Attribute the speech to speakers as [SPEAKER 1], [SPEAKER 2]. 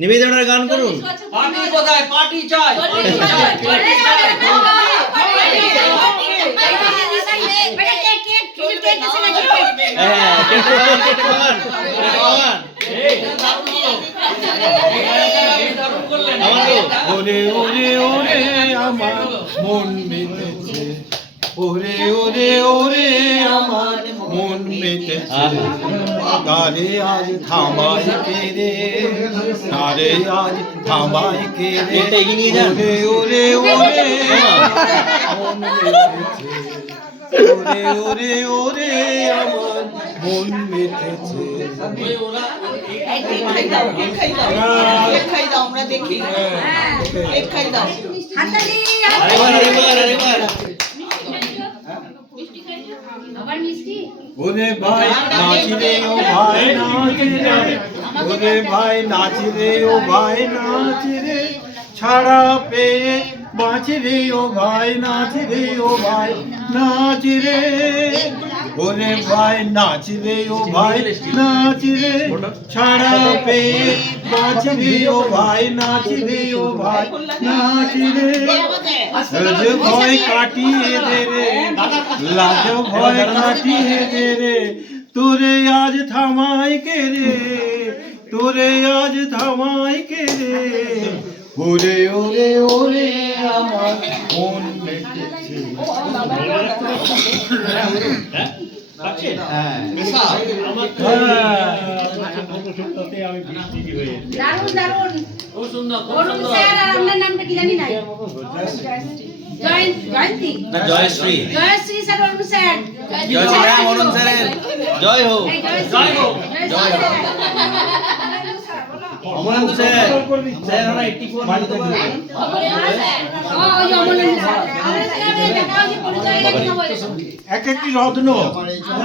[SPEAKER 1] নিবেদনের গান করুন।
[SPEAKER 2] পার্টি কোথায়? পার্টি চাই।
[SPEAKER 3] ওরে ওরে ওরে আমার মন মেতেছে ওরে ওরে ওরে আমার মন মেতেছে তারে আজ থামাই কে রে তারে আজ থামাই কে রে ওরে ওরে ওরে মন ওরে ওরে ওরে আমার মন মেতেছে
[SPEAKER 4] আমরা দেখি খাই দাও
[SPEAKER 1] আরেকবার আরেকবার আরেকবার
[SPEAKER 3] ওরে ভাই নাচি রে ও ভাই নাচি রে। ওরে ভাই নাচি রে ও ভাই নাচি রে। ছাড়া পেয়ে বাঁচি রে ও ভাই নাচি রে ও ভাই নাচি রে। ওরে ভাই নাচ রে ও ভাই নাচ রে ছাড়া পেয়ে বাঁচ রে ও ভাই নাচ রে ও ভাই নাচ রে লাজ ভয় কাটিয়ে দে রে লাজ ভয় কাটিয়ে দে রে তোরে আজ থামাই কে রে তোরে আজ থামাই কে রে ওরে ওরে ওরে আমার মন মেটেছে
[SPEAKER 5] দারুণ দারুণ
[SPEAKER 2] খুব সুন্দর খুব
[SPEAKER 5] অরুণ
[SPEAKER 2] সুন্দর।
[SPEAKER 5] স্যার আর আপনার নামটা কি জানি নাই? জয়ন্ত জয়ন্তী।
[SPEAKER 1] না Jayashree.
[SPEAKER 5] Jayashree sir Arun sir.
[SPEAKER 1] Jayashree ma'am Arun স্যারের। জয় হোক
[SPEAKER 2] জয় হোক।
[SPEAKER 5] জয় হোক
[SPEAKER 1] স্যার স্যার আমরা
[SPEAKER 5] অমলেন্দু স্যার
[SPEAKER 3] এক একটি রত্ন